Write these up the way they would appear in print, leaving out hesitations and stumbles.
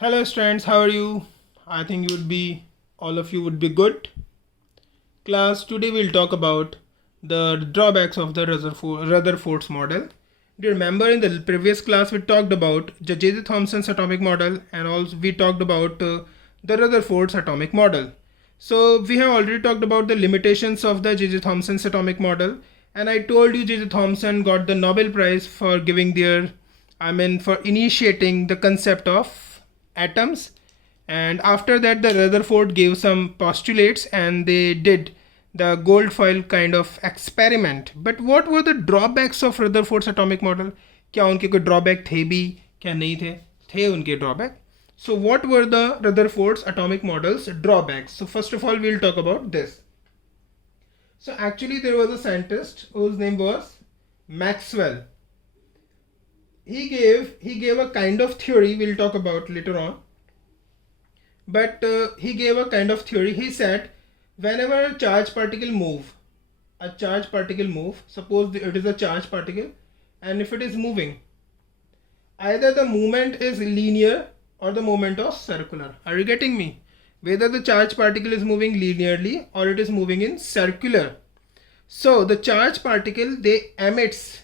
Hello students, how are you? I think all of you would be good. Class, today we'll talk about the drawbacks of the Rutherford's model. Do you remember in the previous class we talked about J.J. Thomson's atomic model and also we talked about the Rutherford's atomic model. So we have already talked about the limitations of the J.J. Thomson's atomic model, and I told you J.J. Thomson got the Nobel Prize for for initiating the concept of atoms. And after that the Rutherford gave some postulates and they did the gold foil kind of experiment. But what were the drawbacks of Rutherford's atomic model? क्या उनके कोई drawback थे भी, क्या नहीं थे? थे उनके drawback. So what were the Rutherford's atomic model's drawbacks? So first of all we'll talk about this. So actually there was a scientist whose name was Maxwell. He gave a kind of theory we'll talk about later on. But he gave a kind of theory. He said whenever a charged particle move, suppose it is a charged particle, and if it is moving, either the movement is linear or the movement is circular. Are you getting me? Whether the charged particle is moving linearly or it is moving in circular. So the charged particle, they emit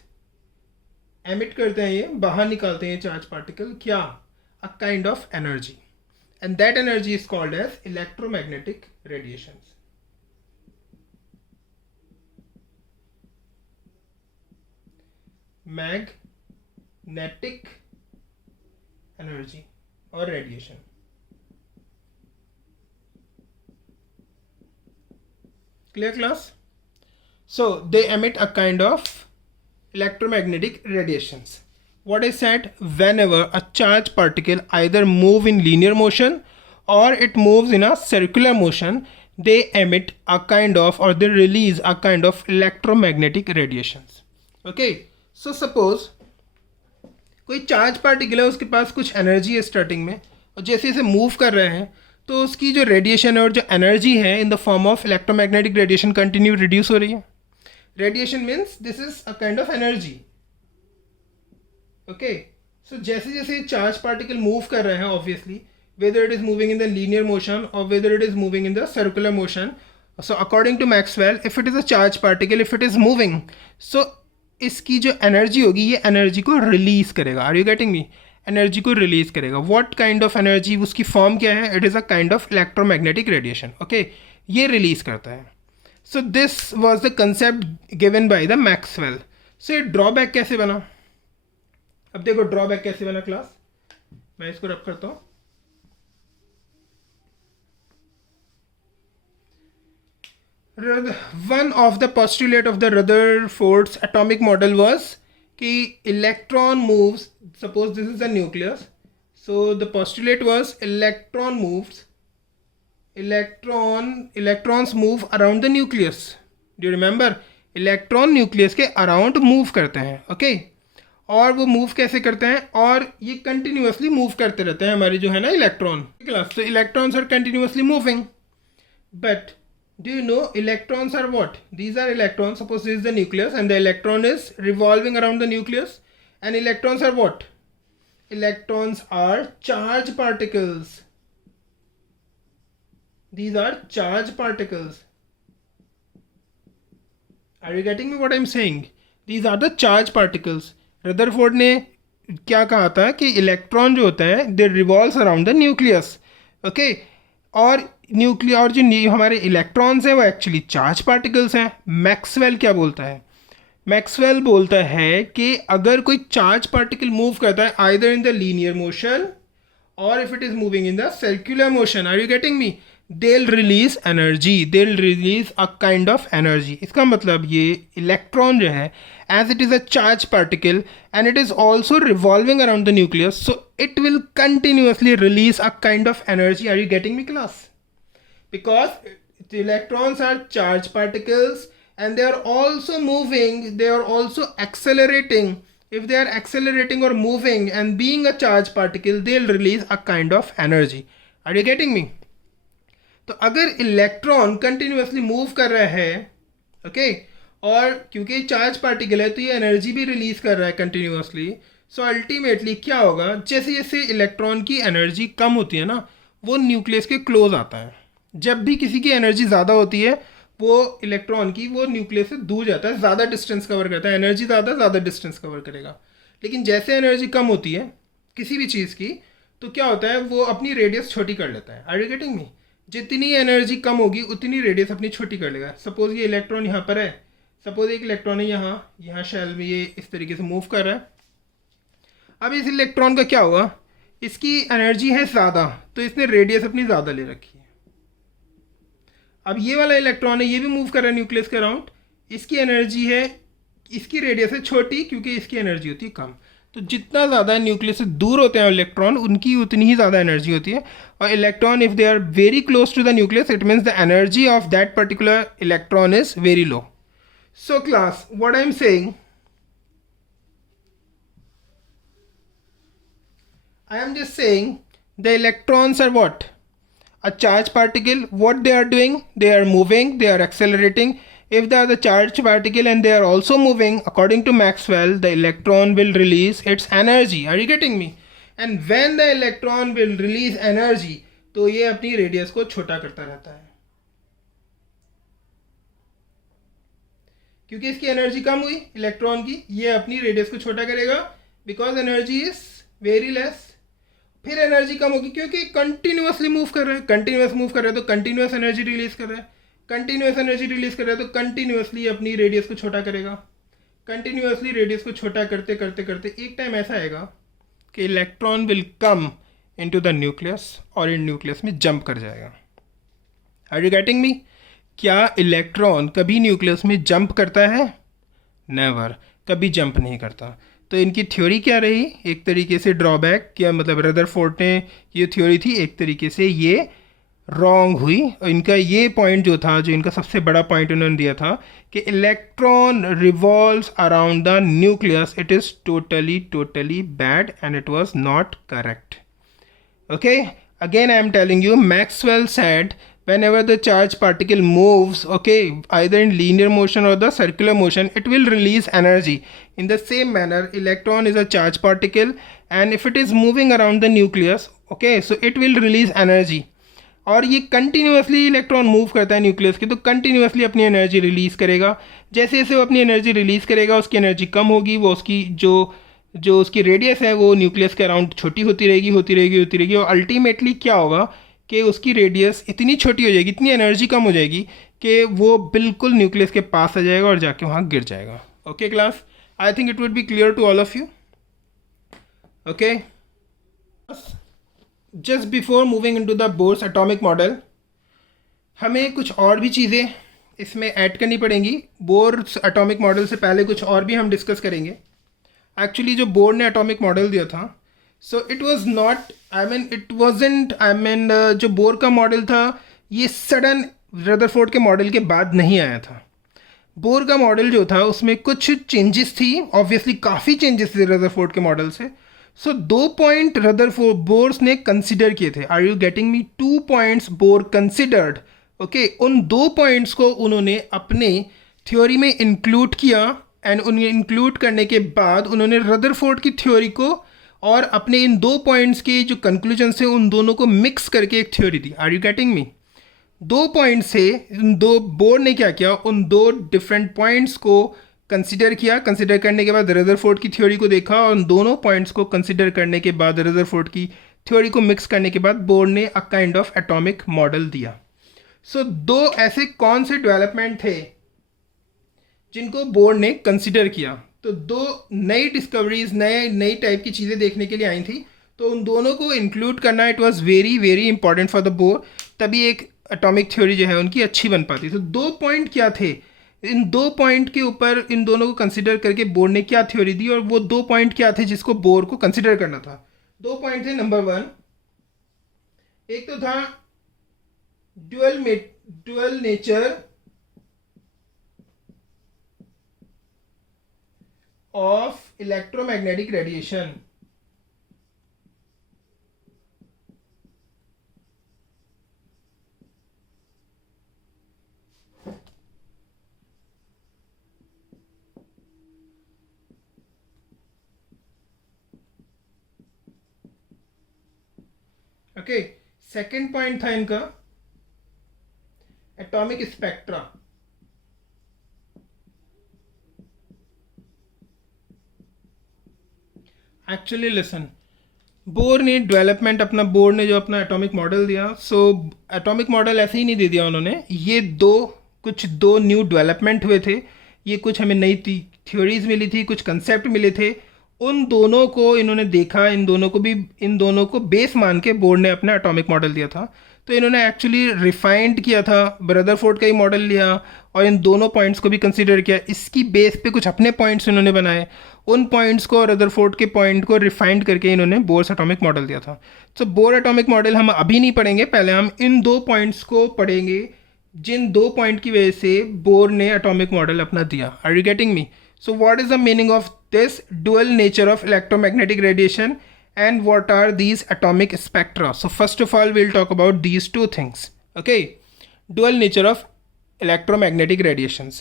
करते हैं, ये बाहर निकालते हैं charged particle क्या? A kind of energy. And that energy is called as electromagnetic radiations. Magnetic energy or radiation. Clear class? So they emit a kind of electromagnetic radiations. What I said, whenever a charged particle either move in linear motion or it moves in a circular motion, they emit a kind of or they release a kind of electromagnetic radiations. Okay, so suppose कोई charge particle है, उसके पास कुछ energy है starting में, और जैसे जैसे move कर रहे हैं तो उसकी जो रेडिएशन है और जो एनर्जी है in the form of electromagnetic radiation continue reduce हो रही है. Radiation means this is a kind of energy. Okay, so जैसे जैसे चार्ज पार्टिकल मूव कर रहे हैं, obviously whether it is moving in the linear motion और whether it is moving in the circular motion, so according to Maxwell if it is a charge particle, if it is moving, so इसकी जो energy होगी ये energy को release करेगा. Are you getting me? Energy को release करेगा. What kind of energy, उसकी form क्या है? It is a kind of electromagnetic radiation. Okay, ये रिलीज करता है. So this was the concept given by the Maxwell. So ये ड्रॉबैक कैसे बना? अब देखो ड्रॉबैक कैसे बना क्लास, मैं इसको रब करता हूँ. One of the postulate of the Rutherford's atomic model was कि electron moves, suppose this is a nucleus, so the postulate was electrons move around the nucleus. Do you remember? Electron nucleus के around move करते हैं. Okay, और वो move कैसे करते हैं? और ये कंटिन्यूसली मूव करते रहते हैं हमारी जो है ना इलेक्ट्रॉन. तो electrons are continuously moving. But do you know electrons are what? These are electrons. Suppose this is the nucleus and the electron is revolving around the nucleus, and electrons are what? Electrons are charged particles. These are charged particles. Are you getting me what I'm saying? These are the charged particles. Rutherford ने क्या कहा था कि electron जो होता है they revolves around the nucleus. Okay, और nuclear जो हमारे इलेक्ट्रॉन्स हैं वो एक्चुअली चार्ज पार्टिकल्स हैं. मैक्सवेल क्या बोलता है? मैक्सवेल बोलता है कि अगर कोई चार्ज पार्टिकल मूव करता है either in the linear motion और if it is moving in the circular motion, are you getting me, they will release energy, they will release a kind of energy. इसका मतलब ये electron जो है as it is a charged particle and it is also revolving around the nucleus, so it will continuously release a kind of energy. Are you getting me class? Because the electrons are charged particles and they are also moving, they are also accelerating. If they are accelerating or moving and being a charged particle, they will release a kind of energy. Are you getting me? तो अगर electron continuously move कर रहा है, okay, और क्योंकि charge particle है तो ये एनर्जी भी रिलीज कर रहा है कंटिन्यूसली, सो अल्टीमेटली क्या होगा, जैसे जैसे इलेक्ट्रॉन की एनर्जी कम होती है ना, वो न्यूक्लियस के क्लोज आता है। जब भी किसी की एनर्जी ज़्यादा होती है, वो इलेक्ट्रॉन की वो न्यूक्लियस से दूर जाता है, ज़्यादा डिस्टेंस कवर करता है। एनर्जी ज़्यादा डिस्टेंस कवर करेगा। लेकिन जैसे एनर्जी कम होती है किसी भी चीज़ की, तो क्या होता है, वो अपनी रेडियस छोटी कर लेता है। Are you getting me? जितनी एनर्जी कम होगी उतनी रेडियस अपनी छोटी कर लेगा। सपोज ये इलेक्ट्रॉन यहाँ पर है, सपोज एक इलेक्ट्रॉन है यहाँ यहाँ शेल में, ये इस तरीके से मूव कर रहा है। अब इस इलेक्ट्रॉन का क्या हुआ, इसकी एनर्जी है ज़्यादा, तो इसने रेडियस अपनी ज़्यादा ले रखी है। अब ये वाला इलेक्ट्रॉन है, ये भी मूव कर रहा है न्यूक्लियस के अराउंड, इसकी एनर्जी है, इसकी रेडियस है छोटी, क्योंकि इसकी एनर्जी होती है कम। तो जितना ज़्यादा न्यूक्लियस से दूर होते हैं इलेक्ट्रॉन, उनकी उतनी ही ज़्यादा एनर्जी होती है। और electron if they are very close to the nucleus, it means the energy of that particular electron is very low. So class, what I am saying, I am just saying the electrons are what? A charged particle. What they are doing? They are moving, they are accelerating. If they are the charged particle and they are also moving, according to Maxwell, the electron will release its energy. Are you getting me? And when the electron will release energy, तो ये अपनी radius को छोटा करता रहता है, क्योंकि इसकी एनर्जी कम हुई इलेक्ट्रॉन की, ये अपनी रेडियस को छोटा करेगा, because energy is very less. फिर एनर्जी कम होगी क्योंकि कंटिन्यूसली मूव कर रहा है, कंटिन्यूस मूव कर रहा है तो कंटिन्यूस एनर्जी रिलीज कर रहा है, कंटिन्यूस एनर्जी रिलीज कर रहा है तो कंटिन्यूसली अपनी रेडियस को छोटा करेगा। कंटिन्यूसली रेडियस को छोटा करते करते करते एक टाइम ऐसा आएगा कि electron will come into the nucleus और इन न्यूक्लियस में जंप कर जाएगा। Are you getting me? क्या इलेक्ट्रॉन कभी न्यूक्लियस में जंप करता है? नेवर, कभी जंप नहीं करता। तो इनकी थ्योरी क्या रही? एक तरीके से ड्रॉबैक, क्या मतलब रदरफोर्ड ने ये थ्योरी थी, एक तरीके से ये रॉन्ग हुई। और इनका ये पॉइंट जो था, जो इनका सबसे बड़ा पॉइंट उन्होंने दिया था कि electron revolves around the nucleus, it is totally bad and it was not correct. Okay, again I am telling you, Maxwell said whenever the charged particle moves, okay, either in linear motion or the circular motion, it will release energy. In the same manner, electron is a charged particle and if it is moving around the nucleus, okay, so it will release energy. और ये continuously electron move करता है nucleus के, तो continuously अपनी energy release करेगा। जैसे जैसे वो अपनी एनर्जी रिलीज़ करेगा, उसकी एनर्जी कम होगी, वो उसकी जो उसकी रेडियस है वो न्यूक्लियस के अराउंड छोटी होती रहेगी और अल्टीमेटली क्या होगा कि उसकी रेडियस इतनी छोटी हो जाएगी, इतनी एनर्जी कम हो जाएगी कि वो बिल्कुल न्यूक्लियस के पास आ जाएगा और जाके वहाँ गिर जाएगा। Okay class, I think it would be clear to all of you. Okay, just before moving into the Bohr's atomic model, हमें कुछ और भी चीज़ें इसमें ऐड करनी पड़ेंगी। बोर्स एटॉमिक मॉडल से पहले कुछ और भी हम डिस्कस करेंगे। एक्चुअली जो बोर्ड ने एटॉमिक मॉडल दिया था, so it was not, it wasn't, जो बोर का मॉडल था ये सडन रदरफोर्ड के मॉडल के बाद नहीं आया था। बोर का मॉडल जो था उसमें कुछ चेंजेस थी, ऑब्वियसली काफ़ी चेंजेस थे रदरफोर्ड के मॉडल से। सो 2 पॉइंट रदरफोर्ड बोर्स ने कंसिडर किए थे। Are you getting me? 2 points Bohr considered. Okay, उन 2 पॉइंट्स को उन्होंने अपने थ्योरी में इंक्लूड किया एंड उन्हें इंक्लूड करने के बाद उन्होंने रदरफोर्ड की थ्योरी को और अपने इन 2 पॉइंट्स के जो कंक्लूजन्स हैं उन दोनों को मिक्स करके एक थ्योरी दी। Are you getting me? 2 point से उन 2 बोर्ड ने क्या किया, उन 2 डिफरेंट पॉइंट्स को कंसिडर किया। कंसिडर करने के बाद रदरफोर्ड की थ्योरी को देखा और उन दोनों पॉइंट्स को कंसिडर करने के बाद रदरफोर्ड की थ्योरी को मिक्स करने के बाद बोर्ड ने अ काइंड ऑफ एटॉमिक मॉडल दिया। सो 2 ऐसे कौन से डेवलपमेंट थे जिनको बोर्ड ने कंसिडर किया? तो 2 नई डिस्कवरीज, नई टाइप की चीज़ें देखने के लिए आई थी, तो उन दोनों को इंक्लूड करना it was very very important for the board, तभी एक एटॉमिक थ्योरी जो है उनकी अच्छी बन पाती। तो 2 पॉइंट क्या थे? इन 2 पॉइंट के ऊपर इन दोनों को कंसिडर करके बोर्ड ने क्या थ्योरी दी, और वो 2 पॉइंट क्या थे जिसको बोर्ड को कंसिडर करना था? 2 पॉइंट थे। नंबर 1, एक तो था dual nature of electromagnetic radiation. Okay, second point था इनका atomic spectra. Actually listen, bore ने डेवलपमेंट अपना, बोर ने जो अपना एटॉमिक मॉडल दिया, सो एटॉमिक मॉडल ऐसे ही नहीं दे दिया उन्होंने, ये दो न्यू डेवलपमेंट हुए थे, ये कुछ हमें नई थ्योरीज मिली थी, कुछ कंसेप्ट मिले थे, उन दोनों को इन्होंने देखा, इन दोनों को बेस मान के बोर्ड ने अपना एटॉमिक मॉडल दिया था। तो इन्होंने एक्चुअली रिफाइंड किया था, रदरफोर्ड का ही मॉडल लिया और इन दोनों पॉइंट्स को भी कंसीडर किया, इसकी बेस पे कुछ अपने पॉइंट्स इन्होंने बनाए, उन पॉइंट्स को और रदरफोर्ड के पॉइंट को रिफाइंड करके इन्होंने बोर्स एटॉमिक मॉडल दिया था। तो बोर एटॉमिक मॉडल हम अभी नहीं पढ़ेंगे, पहले हम इन दो पॉइंट्स को पढ़ेंगे जिन दो पॉइंट की वजह से बोर ने एटॉमिक मॉडल अपना दिया। Are you getting me? So what is the meaning of this dual nature of electromagnetic radiation and what are these atomic spectra? So first of all we'll talk about these two things. Okay, dual nature of electromagnetic radiations.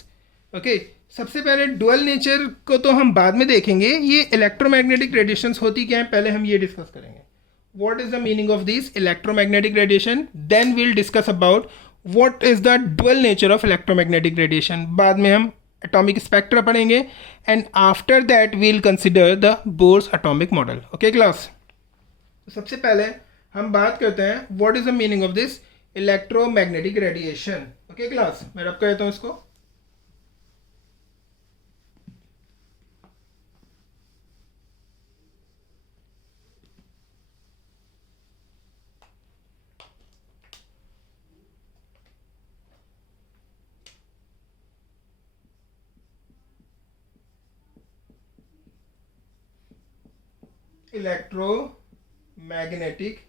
Okay, सबसे पहले dual nature को तो हम बाद में देखेंगे, ये electromagnetic radiations होती क्या है पहले हम ये डिस्कस करेंगे। What is the meaning of this electromagnetic radiation, then we'll discuss about what is the dual nature of electromagnetic radiation, बाद में हम एटॉमिक स्पेक्ट्रा पढ़ेंगे and after that we'll consider the Bohr's atomic model. Okay class, सबसे पहले हम बात करते हैं what is the meaning of this electromagnetic radiation. Okay class, मैं रब कहता हूं इसको। Electromagnetic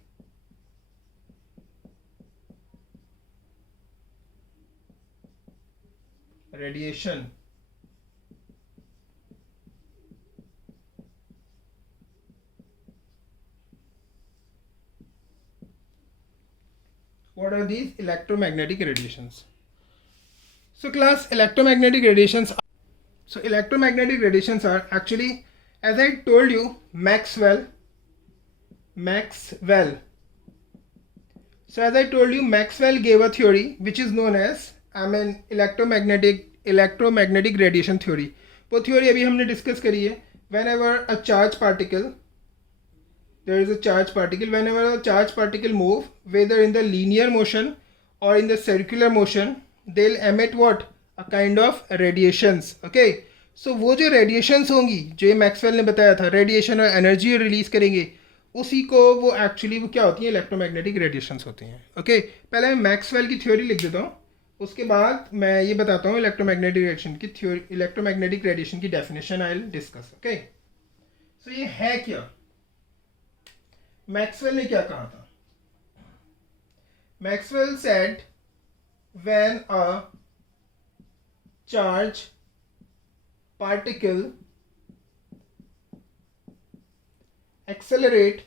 radiation. What are these electromagnetic radiations? So class, electromagnetic radiations are actually, as I told you, Maxwell. So as I told you, Maxwell gave a theory which is known as electromagnetic radiation theory. वो theory अभी हमने discuss करी है। Whenever a charged particle, whenever a charged particle move, whether in the linear motion or in the circular motion, they'll emit what? A kind of radiations. Okay, so वो जो radiations होंगी, जो ये Maxwell ने बताया था, radiation और energy release करेंगे, उसी को वो एक्चुअली वो क्या होती है, इलेक्ट्रोमैग्नेटिक रेडिएशंस होती हैं। ओके, पहले मैं मैक्सवेल की थ्योरी लिख देता हूँ, उसके बाद मैं ये बताता हूँ इलेक्ट्रोमैग्नेटिक रेडिएशन की थ्योरी, इलेक्ट्रोमैग्नेटिक रेडिएशन की definition I will discuss. Okay, so ये है क्या, मैक्सवेल ने क्या कहा था? Maxwell said when a charge particle accelerate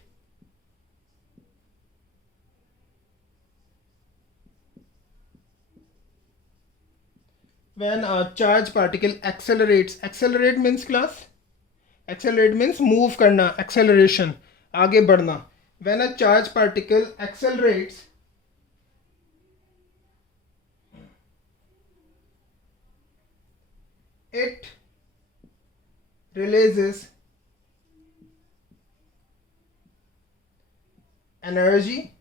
when a charged particle accelerates, accelerate means class, accelerate means move करना, acceleration आगे बढ़ना, when a charged particle accelerates it releases energy,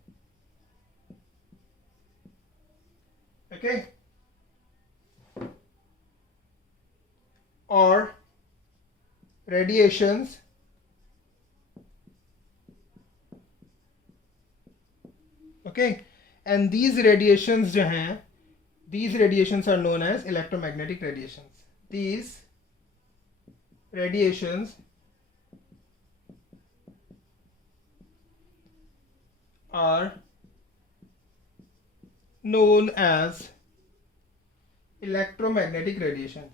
okay, or radiations okay, and these radiations जो हैं, these radiations are known as electromagnetic radiations. These radiations are known as electromagnetic radiations.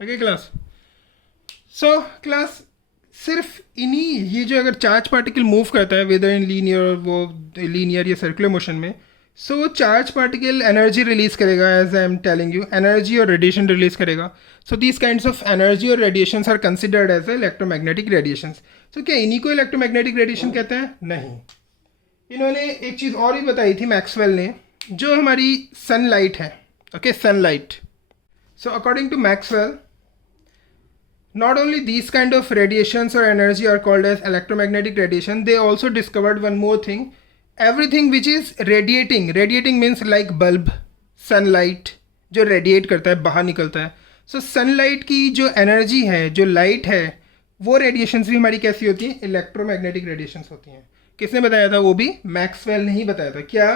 Okay class, so class सिर्फ इन्हीं, ये जो अगर charge particle move करता है whether in linear, वो लीनियर या सर्कुलर मोशन में, so charge particle energy release करेगा, as I am telling you, energy और रेडिएशन रिलीज करेगा. So these kinds of energy और radiations are considered as electromagnetic radiations. So क्या इन्हीं को इलेक्ट्रोमैग्नेटिक रेडिएशन कहते हैं? नहीं. इन्होंने एक चीज़ और भी बताई थी मैक्सवेल ने, जो हमारी सनलाइट है. Okay, sunlight. So according to Maxwell, not only these kind of radiations or energy are called as electromagnetic radiation, they also discovered one more thing. Everything which is radiating means like bulb, sunlight जो radiate करता है, बाहर निकलता है. So sunlight की जो energy है, जो light है, वो radiations भी हमारी कैसी होती हैं? Electromagnetic radiations होती हैं. किसने बताया था? वो भी मैक्सवेल ने ही बताया था. क्या?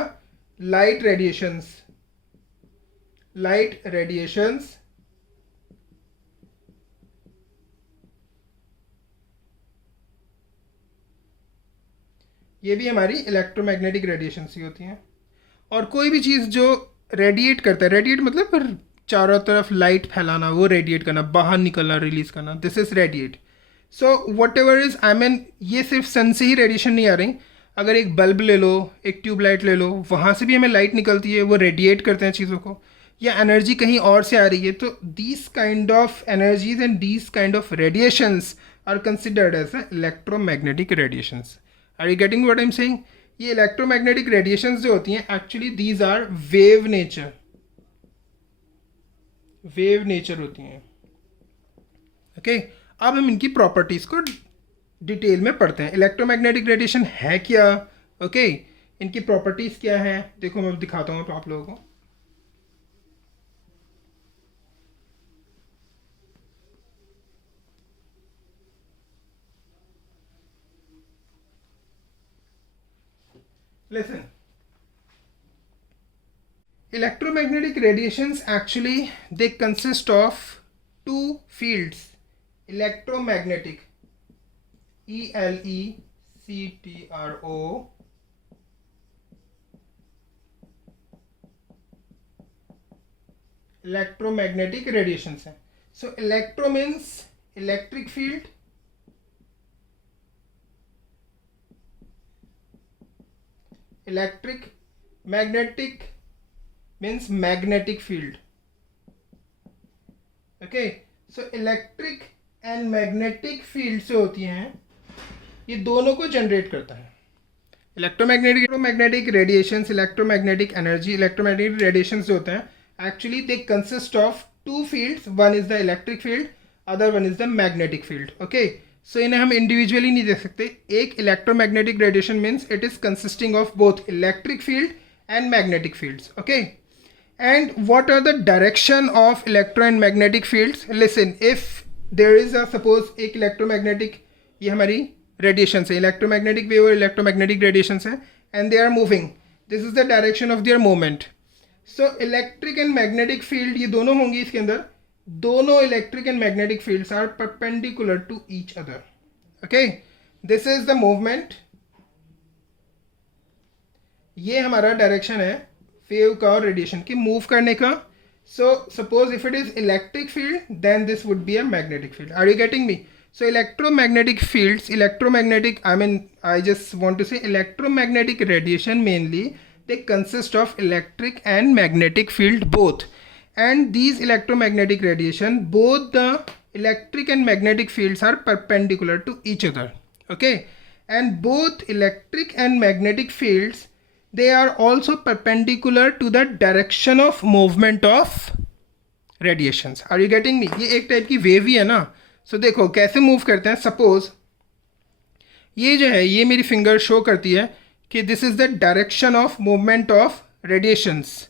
light radiations ये भी हमारी इलेक्ट्रोमैग्नेटिक रेडिएशंस ही होती हैं. और कोई भी चीज़ जो रेडिएट करता है, रेडिएट मतलब चारों तरफ लाइट फैलाना, वो रेडिएट करना, बाहर निकलना, रिलीज करना, this is radiate. So what ever is, I mean ये सिर्फ सन से ही रेडिएशन नहीं आ रही. अगर एक बल्ब ले लो, एक ट्यूबलाइट ले लो, वहाँ से भी हमें लाइट निकलती है, वो रेडिएट करते हैं चीज़ों को, या एनर्जी कहीं और से आ रही है. तो these kind of energies and these kind of radiations are considered as electromagnetic radiations. Are you getting what I am saying? ये इलेक्ट्रोमैग्नेटिक रेडिएशंस जो होती हैं, actually these are wave nature होती हैं. ओके, अब हम इनकी प्रॉपर्टीज को डिटेल में पढ़ते हैं. इलेक्ट्रोमैग्नेटिक रेडिएशन है क्या? ओके, इनकी प्रॉपर्टीज क्या है? देखो मैं दिखाता हूँ आप लोगों को. Listen, electromagnetic radiations actually they consist of two fields. Electromagnetic, ELECTRO, electromagnetic radiations है. So electro means electric field, electric, magnetic means magnetic field. Okay, so electric and magnetic field से होती हैं, ये दोनों को जनरेट करता है. Electromagnetic radiations, electromagnetic energy, electromagnetic radiations जो होते हैं, actually they consist of two fields. One is the electric field, other one is the magnetic field. Okay, so इन्हें हम इंडिविजुअली नहीं देख सकते. एक electromagnetic radiation means it is consisting of both electric field and magnetic fields. Okay, and what are the direction of electro and magnetic fields? Listen, if there is a suppose एक electromagnetic, ये हमारी radiation है, electromagnetic wave और electromagnetic radiation है, and they are moving, this is the direction of their movement. So electric and magnetic field ये दोनों होंगी इसके अंदर. दोनों electric and magnetic fields are perpendicular to each other. Okay, this is the movement. ये हमारा direction है wave का और रेडिएशन की मूव करने का. So suppose if it is electric field, then this would be a magnetic field. Are you getting me? So electromagnetic fields, I just want to say electromagnetic radiation mainly, they consist of electric and magnetic field both. And these electromagnetic radiation, both the electric and magnetic fields are perpendicular to each other. Okay, and both electric and magnetic fields, they are also perpendicular to the direction of movement of radiations. Are you getting me? ये एक type की wave ही है ना. सो देखो कैसे move करते हैं. Suppose ये जो है, ये मेरी फिंगर शो करती है कि this is the direction of movement of radiations,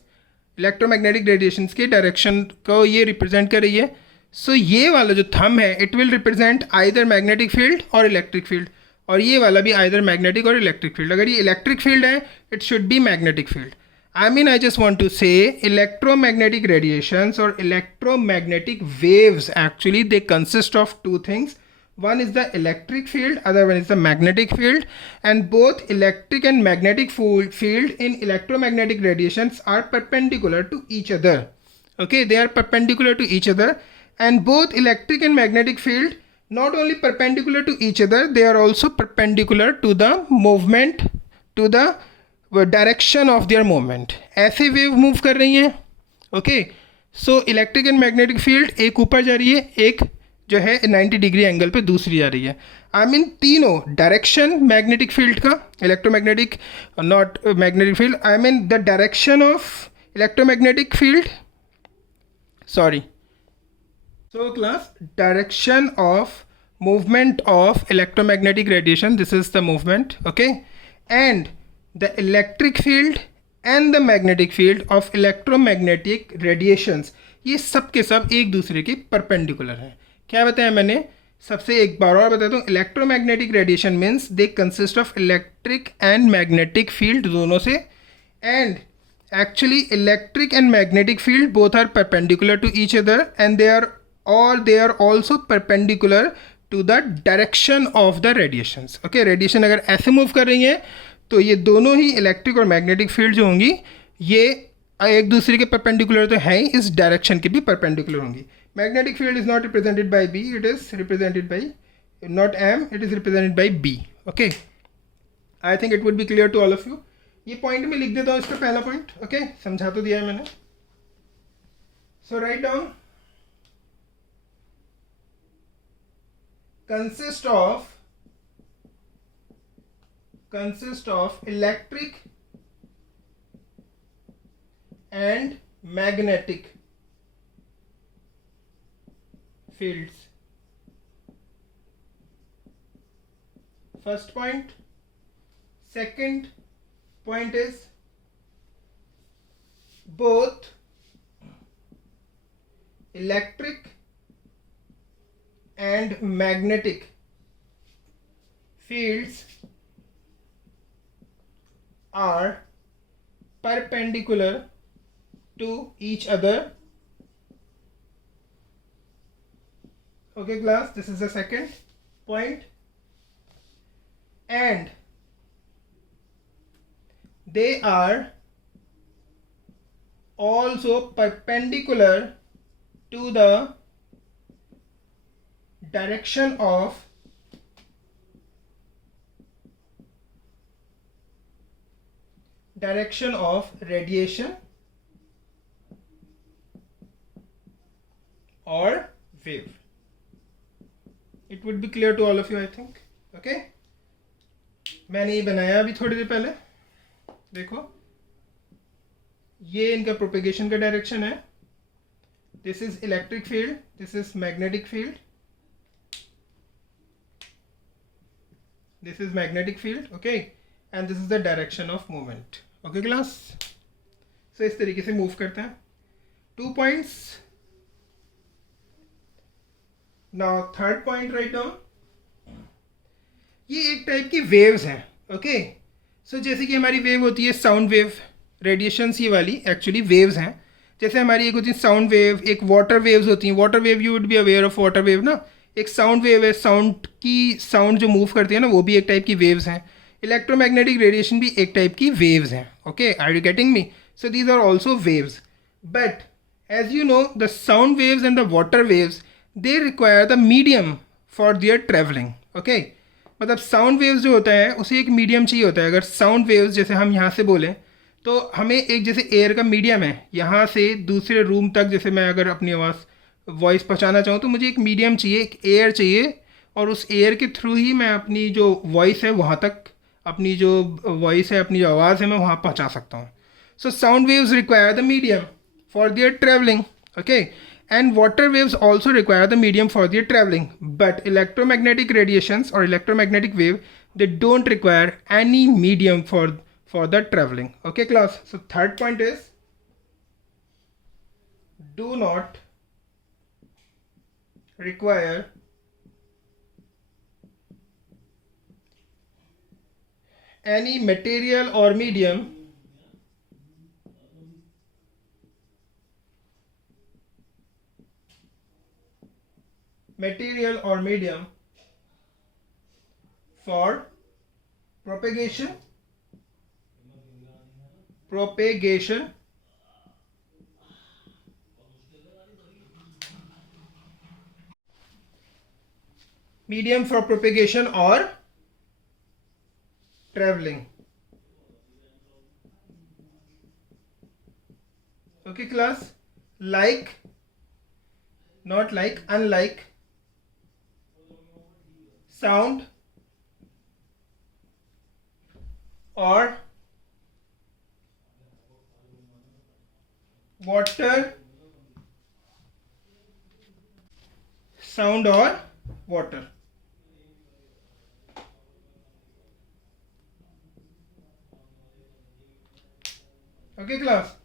electromagnetic radiations के डायरेक्शन को ये रिप्रेजेंट कर रही है. सो ये वाला जो थंब है, it will represent either magnetic field और इलेक्ट्रिक फील्ड, और ये वाला भी आइदर मैग्नेटिक और इलेक्ट्रिक फील्ड. अगर ये इलेक्ट्रिक फील्ड है, it should be magnetic field. I just want to say electromagnetic radiations or electromagnetic waves, actually they consist of two things. One is the electric field, other one is the magnetic field, and both electric and magnetic field in electromagnetic radiations are perpendicular to each other. Okay, they are perpendicular to each other, and both electric and magnetic field not only perpendicular to each other, they are also perpendicular to the movement, to the direction of their movement, ऐसे wave move कर रही हैं. Okay, so electric and magnetic field एक ऊपर जा रही है, एक जो है 90 डिग्री एंगल पे दूसरी जा रही है. आई मीन तीनों डायरेक्शन मैग्नेटिक फील्ड का, electromagnetic not magnetic field, I mean the direction of electromagnetic field, sorry, so class, direction of movement of electromagnetic radiation, this is the movement, okay, and the electric field and the magnetic field of electromagnetic radiations, ये सब के सब एक दूसरे के perpendicular हैं. क्या बताया मैंने? सबसे एक बार और बताता हूँ. Electromagnetic radiation means they consist of electric and magnetic field दोनों से, and actually electric and magnetic field both are perpendicular to each other, and they are also perpendicular to the direction of the radiations. okay, radiation अगर ऐसे move कर रही हैं तो ये दोनों ही इलेक्ट्रिक और मैग्नेटिक फील्ड जो होंगी ये एक दूसरे के परपेंडिकुलर तो हैं ही, इस डायरेक्शन के भी परपेंडिकुलर होंगी. Magnetic field is not represented by B, it is represented by not M, it is represented by B. Okay, I think it would be clear to all of you. ये point में लिख देता हूँ, इसका पहला point. Okay, समझा तो दिया है मैंने. So write down, consist of electric and magnetic fields. First point. Second point is both electric and magnetic fields are perpendicular to each other. Okay class, this is the second point. And they are also perpendicular to the direction of radiation or wave. It would be clear to all of you, I think. Okay, मैंने ये बनाया अभी थोड़ी देर पहले. देखो, ये इनका propagation का डायरेक्शन है. This is electric field, this is magnetic field, this is magnetic field. Okay, and this is the direction of movement. Okay class, so इस तरीके से मूव करते हैं. 2 points. Now third point, write down. ये एक type की waves हैं. Okay, so जैसे कि हमारी वेव होती है साउंड वेव, रेडिएशंस ये वाली एक्चुअली वेव्स हैं. जैसे हमारी एक होती है साउंड वेव, एक वाटर वेव्स होती हैं. Water wave, you would be aware of water wave ना. एक साउंड वेव है, साउंड जो मूव करती है ना, वो भी एक टाइप की वेव्स हैं. इलेक्ट्रोमैग्नेटिक रेडिएशन भी एक टाइप की वेव्स हैं. Okay, are you getting me? So these are also waves, but as you know the sound waves and the water waves they require the medium for their travelling. Okay, मतलब sound waves जो होता है उसे एक medium चाहिए होता है. अगर साउंड वेव्स जैसे हम यहाँ से बोलें तो हमें एक जैसे एयर का मीडियम है, यहाँ से दूसरे रूम तक जैसे मैं अगर अपनी आवाज़ वॉइस पहुँचाना चाहूँ तो मुझे एक मीडियम चाहिए, एक एयर चाहिए, और उस एयर के थ्रू ही मैं अपनी जो वॉइस है वहाँ तक, अपनी जो वॉइस है, अपनी जो आवाज़ है, मैं वहाँ पहुँचा सकता हूँ. So sound waves require the medium for there travelling. Okay, and water waves also require the medium for their traveling, but electromagnetic radiations or electromagnetic wave, they don't require any medium for the traveling. Okay class, so third point is do not require any material or medium for propagation or traveling. Okay class, like, not like, unlike, sound or water, sound or water. Okay class,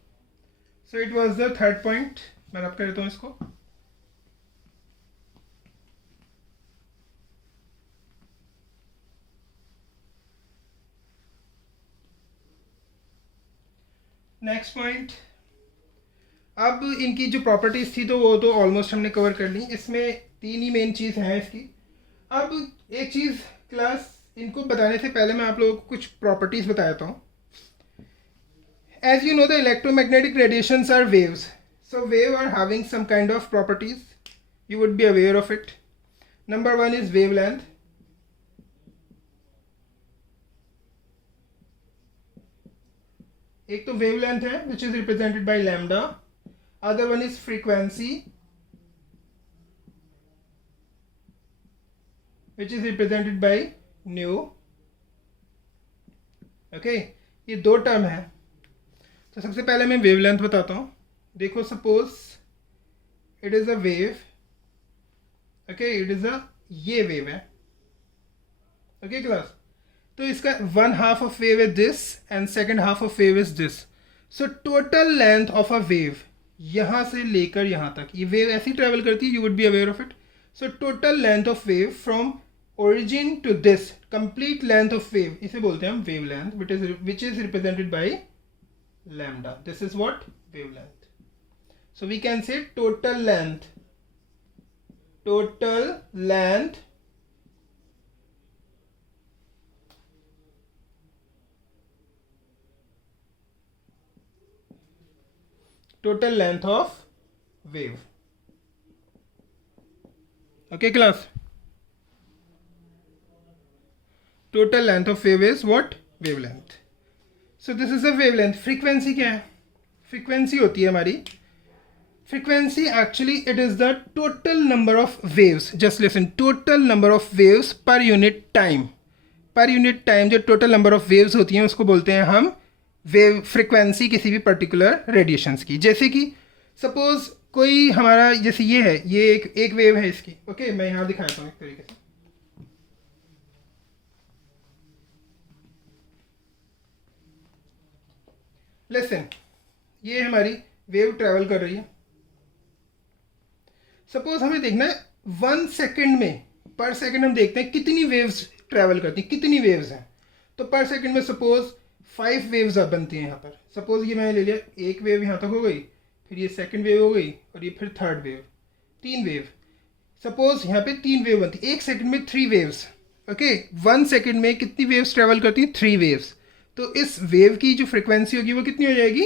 so it was the third point. मैं रब कर देता हूँ इसको. Next point. अब इनकी जो properties थी तो वो तो ऑलमोस्ट हमने कवर कर ली. इसमें तीन ही मेन चीज़ हैं इसकी. अब एक चीज़ क्लास, इनको बताने से पहले मैं आप लोगों को कुछ प्रॉपर्टीज बता देता हूँ. As you know, the electromagnetic radiations are waves. So wave are having some kind of properties. You would be aware of it. Number one is wavelength. एक तो wavelength है which is represented by lambda. Other one is frequency which is represented by nu. Okay, ये दो term है. तो सबसे पहले मैं वेवलेंथ बताता हूँ. देखो, suppose it is a wave. Okay, it is अ, ये वेव है. ओके क्लास, तो इसका one half of wave is this and second half of wave is this. So total length of a wave यहाँ से लेकर यहाँ तक, ये वेव ऐसी ट्रेवल करती है, you would be aware of it. So total length of wave from origin to this, complete length of wave, इसे बोलते हैं हम wave length, which is represented by lambda. This is what? Wavelength. So we can say total length total length of wave. Okay class, total length of wave is what? Wavelength. So this is a wavelength. Frequency क्या है? Frequency होती है हमारी, frequency actually it is the total number of waves. Just listen, total number of waves पर unit time. पर unit time जो total number of waves होती हैं उसको बोलते हैं हम वेव फ्रीक्वेंसी किसी भी पर्टिकुलर रेडिएशंस की. जैसे कि सपोज कोई हमारा, जैसे ये है, ये एक वेव है इसकी. ओके, मैं यहाँ दिखाता हूँ एक तरीके से. लिसन, ये हमारी वेव ट्रैवल कर रही है. सपोज हमें देखना है 1 सेकेंड में, पर सेकेंड हम देखते हैं कितनी वेव्स ट्रैवल करती हैं, कितनी वेव्स हैं. तो पर सेकेंड में सपोज 5 वेव्स अब बनती हैं यहाँ पर. सपोज ये मैंने ले लिया, एक वेव यहाँ तक हो गई, फिर ये सेकेंड वेव हो गई, और ये फिर थर्ड वेव, 3 वेव. सपोज यहाँ पे 3 वेव बनती है, 1 सेकेंड में 3 वेव्स. ओके, 1 सेकेंड में कितनी वेव्स ट्रैवल करती हैं? 3 वेव्स. तो इस वेव की जो फ्रिक्वेंसी होगी वो कितनी हो जाएगी?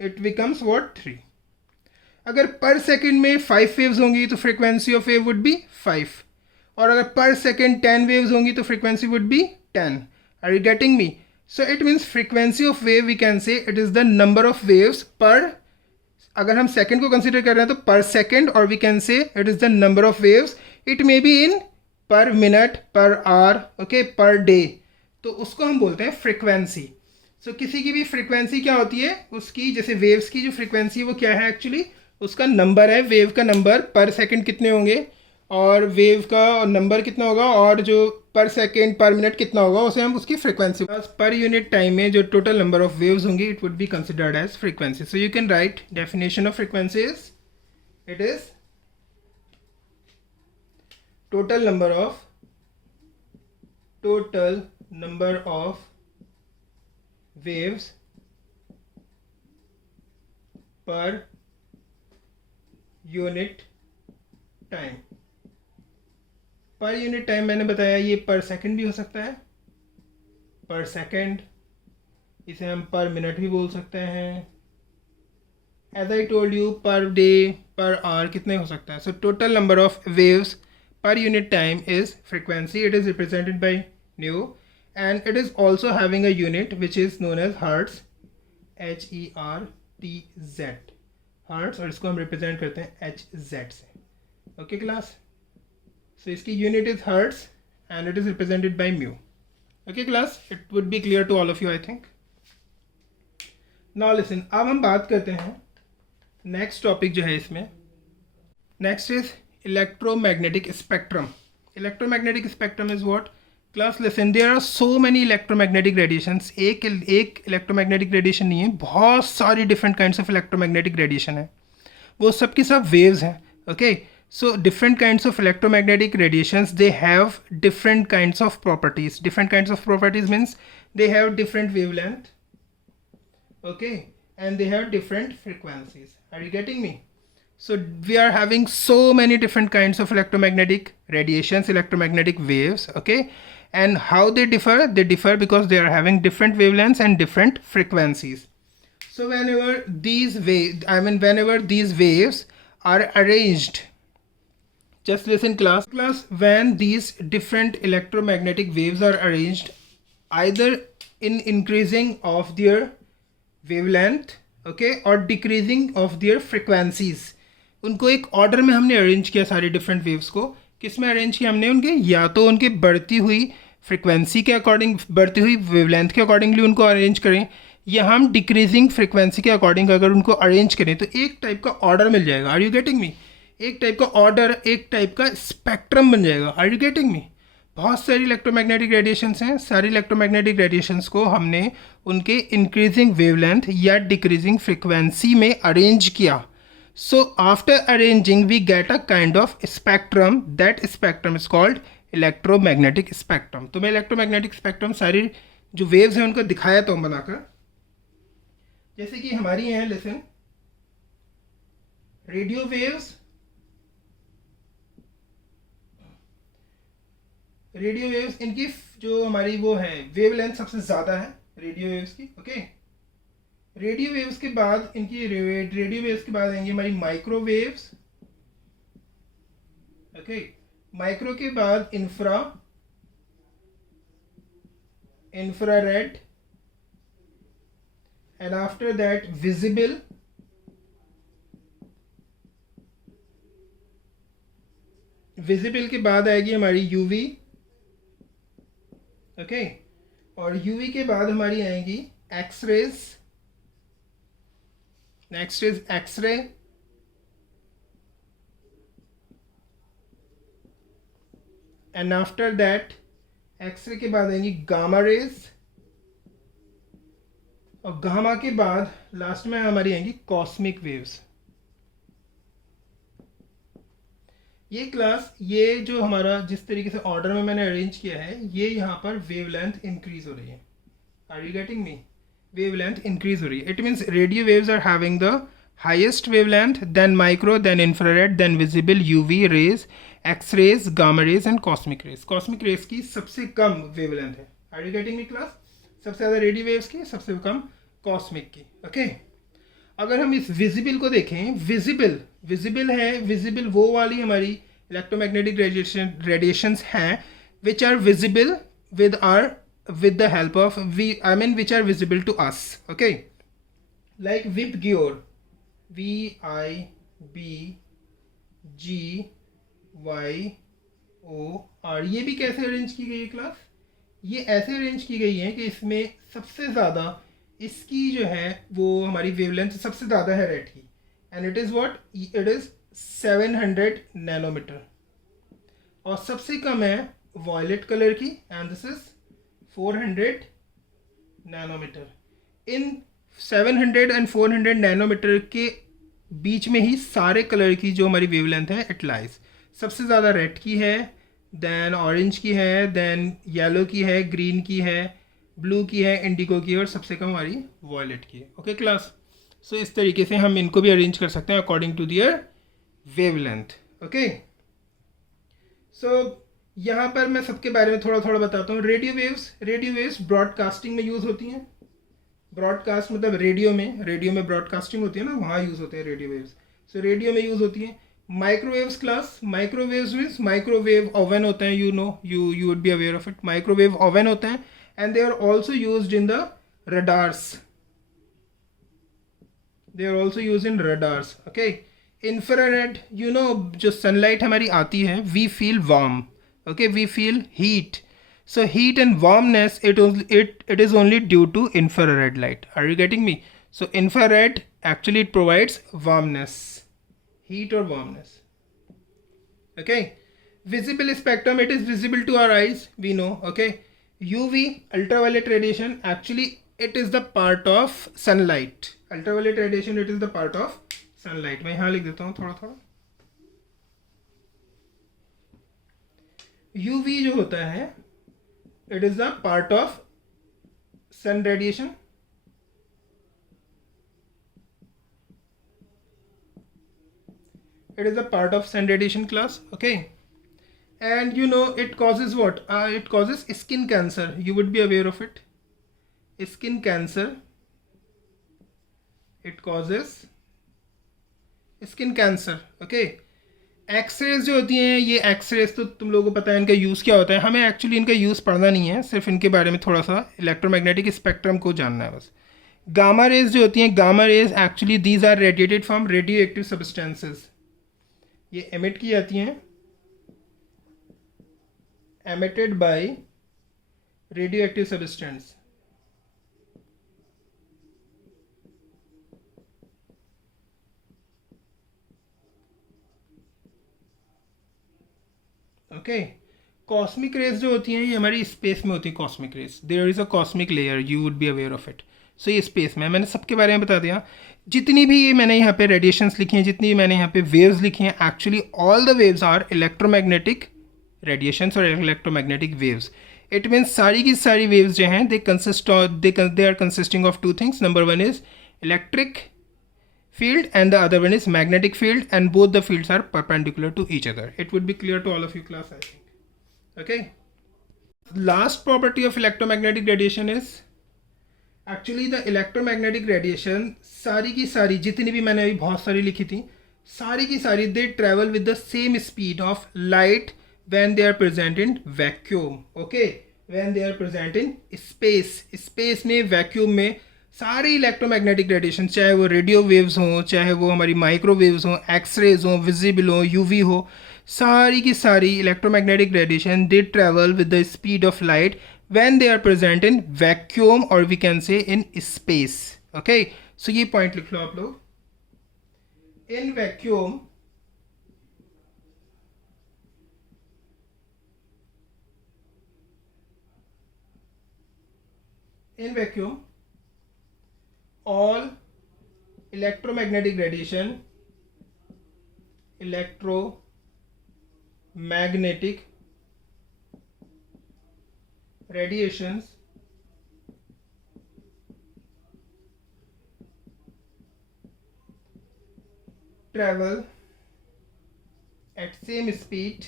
It becomes what? 3. अगर पर सेकेंड में 5 वेव्स होंगी तो frequency of wave would be 5. और अगर पर सेकेंड 10 वेव्स होंगी तो frequency would be 10. Are you getting me? So it means frequency of wave we can say it is the number of waves per, अगर हम second को consider कर रहे हैं तो पर सेकेंड, और we can say it is the number of waves. It may be in per minute, per hour, okay, per day. तो उसको हम बोलते हैं फ्रीक्वेंसी. सो किसी की भी फ्रीक्वेंसी क्या होती है, उसकी जैसे वेव्स की जो फ्रीक्वेंसी है वो क्या है एक्चुअली, उसका नंबर है, वेव का नंबर पर सेकंड कितने होंगे और वेव का नंबर कितना होगा और जो पर सेकंड पर मिनट कितना होगा उसे हम उसकी फ्रीक्वेंसी. पर यूनिट टाइम में जो टोटल नंबर ऑफ वेव्स होंगी it would be considered as frequency. So you can write definition of frequency is, it is total number of waves per unit time. Per unit time मैंने बताया ये पर second भी हो सकता है, पर सेकंड, इसे हम पर मिनट भी बोल सकते हैं. As I told you, per day, per hour कितने हो सकता है. सो total number of waves per unit time is frequency. It is represented by nu, and it is also having a unit which is known as hertz, Hertz. Hertz, और इसको हम represent करते हैं एच जेड से। Okay class, so इसकी unit is hertz and it is represented by mu. Okay class, it would be clear to all of you I think. Now listen, अब हम बात करते हैं नेक्स्ट टॉपिक जो है इसमें। Next is electromagnetic spectrum. Electromagnetic spectrum is what? Class listen, there are so many electromagnetic radiations. एक electromagnetic radiation नहीं है, बहुत सारी different kinds of electromagnetic radiation है, वो सब की सब वेव्स हैं। Okay, so different kinds of electromagnetic radiations, they have different kinds of properties. Different kinds of properties means they have different wavelength, okay, and they have different frequencies. Are you getting me? So we are having so many different kinds of electromagnetic radiations, electromagnetic waves, okay, and how they differ? They differ because they are having different wavelengths and different frequencies. So whenever these waves are arranged, just listen class, when these different electromagnetic waves are arranged either in increasing of their wavelength, okay, or decreasing of their frequencies, उनको एक order में हमने arrange किया सारे different waves को। किस में arrange किया हमने? उनके या तो उनके बढ़ती हुई फ्रिक्वेंसी के अकॉर्डिंग, बढ़ती हुई वेवलेंथ के अकॉर्डिंगली उनको अरेंज करें, या हम डिक्रीजिंग फ्रिक्वेंसी के अकॉर्डिंग अगर उनको अरेंज करें तो एक टाइप का ऑर्डर मिल जाएगा। Are you getting me? एक टाइप का ऑर्डर, एक टाइप का स्पेक्ट्रम बन जाएगा। Are you getting me? बहुत सारी इलेक्ट्रोमैग्नेटिक रेडिएशंस हैं, सारी इलेक्ट्रोमैग्नेटिक रेडिएशंस को हमने उनके इंक्रीजिंग वेवलेंथ या डिक्रीजिंग फ्रिक्वेंसी में अरेंज किया। So after arranging we get a kind of spectrum, that spectrum is called electromagnetic spectrum. तो मैं इलेक्ट्रोमैग्नेटिक स्पेक्ट्रम सारी जो वेव्स हैं उनको दिखाया तो हम बनाकर, जैसे कि हमारी हैं, listen, radio waves. Radio waves, इनकी जो हमारी वो है वेवलेंथ सबसे ज़्यादा है रेडियो वेव्स की। ओके, रेडियो वेव्स के बाद इनकी रेडियो वेव्स के बाद आएंगी हमारी माइक्रोवेव्स। ओके, माइक्रो के बाद infrared, and after that visible, visible के बाद आएगी हमारी यूवी। ओके, और यूवी के बाद हमारी आएंगी X rays. Next is X ray, and after that X ray के बाद आएंगी गामा रेज, और गामा के बाद लास्ट में हमारी आएंगी कॉस्मिक वेव्स। ये क्लास, ये जो हमारा जिस तरीके से ऑर्डर में मैंने अरेंज किया है, ये यहाँ पर वेवलेंथ इंक्रीज हो रही है। Are you getting me? Wavelength increase हो रही है। It means radio waves are having the highest wavelength, then micro, then infrared, then visible, UV rays, X rays, gamma rays and cosmic rays. Cosmic rays की सबसे कम wavelength है। Are you getting me class? सबसे ज़्यादा radio waves की, सबसे कम cosmic की। Okay, अगर हम इस विजिबल को देखें, विजिबल है, विजिबल वो वाली हमारी इलेक्ट्रोमैग्नेटिक रेडिएशंस हैं which are visible with the help of which are visible to us, okay, like VIBGYOR, VIBGYOR। ये भी कैसे अरेंज की गई है क्लास? ये ऐसे अरेंज की गई है कि इसमें सबसे ज़्यादा इसकी जो है वो हमारी वेवलेंथ सबसे ज़्यादा है रेड की, and it is what? It is 700 nanometre, और सबसे कम है वॉयलेट कलर की, एंड दिस इज 400 नैनोमीटर। इन 700 एंड 400 नैनोमीटर के बीच में ही सारे कलर की जो हमारी वेवलेंथ है इट लाइज। सबसे ज़्यादा रेड की है, देन ऑरेंज की है, देन येलो की है, ग्रीन की है, ब्लू की है, इंडिगो की है, और सबसे कम हमारी वॉयलेट की है। ओके क्लास, सो इस तरीके से हम इनको भी अरेंज कर सकते हैं according to their wavelength. Okay, so यहाँ पर मैं सबके बारे में थोड़ा थोड़ा बताता हूँ। रेडियो वेव्स ब्रॉडकास्टिंग में यूज़ होती हैं। ब्रॉडकास्ट मतलब रेडियो में ब्रॉडकास्टिंग होती है ना, वहाँ यूज़ होते हैं रेडियो वेव्स। सो रेडियो में यूज़ होती हैं। Microwaves class, microwaves means microwave oven होते हैं, you would be aware of it. Microwave oven होते हैं, and they are also used in the radars. they are also used in radars. Okay, infrared, you know, जो sunlight हमारी आती है, we feel warm. Okay, we feel heat. So heat and warmness, it is only due to infrared light. Are you getting me? So infrared actually it provides warmness, heat or warmness. Okay, visible spectrum, it is visible to our eyes, we know. Okay, UV, ultraviolet radiation, actually it is the part of sunlight. Ultraviolet radiation, it is the part of sunlight. मैं यहाँ लिख देता हूँ थोड़ा थोड़ा. UV जो होता है, it is the part of sun radiation. It is a part of sun radiation class. Okay, and you know it causes what? It causes skin cancer. You would be aware of it. Skin cancer. It causes skin cancer. Okay. X-rays जो होती हैं, ये X-rays तो तुम लोगों को पता है इनका यूज़ क्या होता है. हमें एक्चुअली इनका यूज़ पढ़ना नहीं है, सिर्फ इनके बारे में थोड़ा सा इलेक्ट्रोमैग्नेटिक स्पेक्ट्रम को जानना है बस. गामा रेज जो होती हैं, gamma rays actually these are radiated from radioactive substances. ये एमिट की जाती हैं, emitted by radioactive substance. Okay, cosmic rays जो होती हैं ये हमारी स्पेस में होती है. Cosmic rays, there is a cosmic layer, you would be aware of it. So ये स्पेस में, मैंने सबके बारे में बता दिया. जितनी भी ये मैंने यहाँ पे रेडिएशंस लिखी हैं, जितनी मैंने यहाँ पे वेव्स लिखी हैं, actually all the waves are electromagnetic radiations और इलेक्ट्रोमैग्नेटिक वेव्स. इट मीन्स सारी की सारी वेव्स जो हैं they are consisting of two things. Number one is electric field and the other one is magnetic field, and both the fields are perpendicular to each other. It would be clear to all of you class, I think. Okay, last property of electromagnetic radiation is actually the electromagnetic radiation, सारी की सारी जितनी भी मैंने अभी बहुत सारी लिखी थी, सारी की सारी they travel with the same speed of light when they are present in vacuum. Okay, when they are present in space में, vacuum में सारी इलेक्ट्रोमैग्नेटिक रेडिएशन, चाहे वो रेडियो वेव्स हों, चाहे वो हमारी माइक्रोवेव्स हों, एक्सरेज हों, विजिबल हो, यूवी हो, सारी की सारी electromagnetic radiation they travel with the speed of light when they are present in vacuum और we can say in space. Okay, so ये पॉइंट लिख लो आप लोग. In vacuum all electromagnetic radiations travel at same speed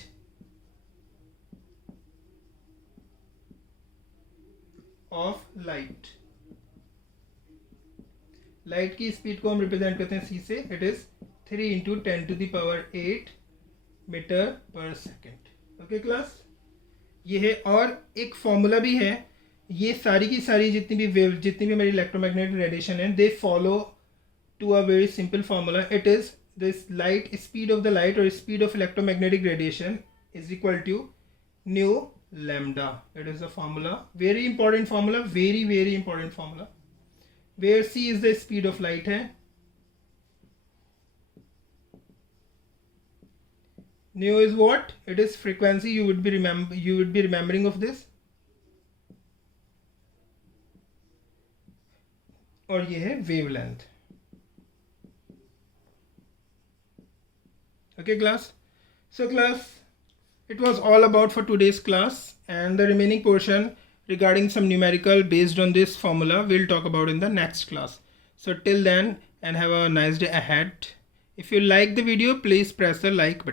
of light. Light की speed को हम represent करते हैं सी से. इट इज 3 × 10⁸ मीटर पर सेकेंड. ओके क्लास, ये है. और एक फॉर्मूला भी है. ये सारी की सारी जितनी भी वेव, जितनी भी हमारी इलेक्ट्रोमैग्नेटिक रेडिएशन है, they follow to a very simple formula. It is this light, speed of the light और speed of electromagnetic radiation is equal to nu lambda. It is a formula, very important formula, very very important formula. Where c is the speed of light है, nu is what? It is frequency. You would be remembering of this. और ये है wavelength. Okay class. So class, it was all about for today's class, and the remaining portion regarding some numerical based on this formula we'll talk about in the next class. So till then, and have a nice day ahead. If you like the video, please press the like button.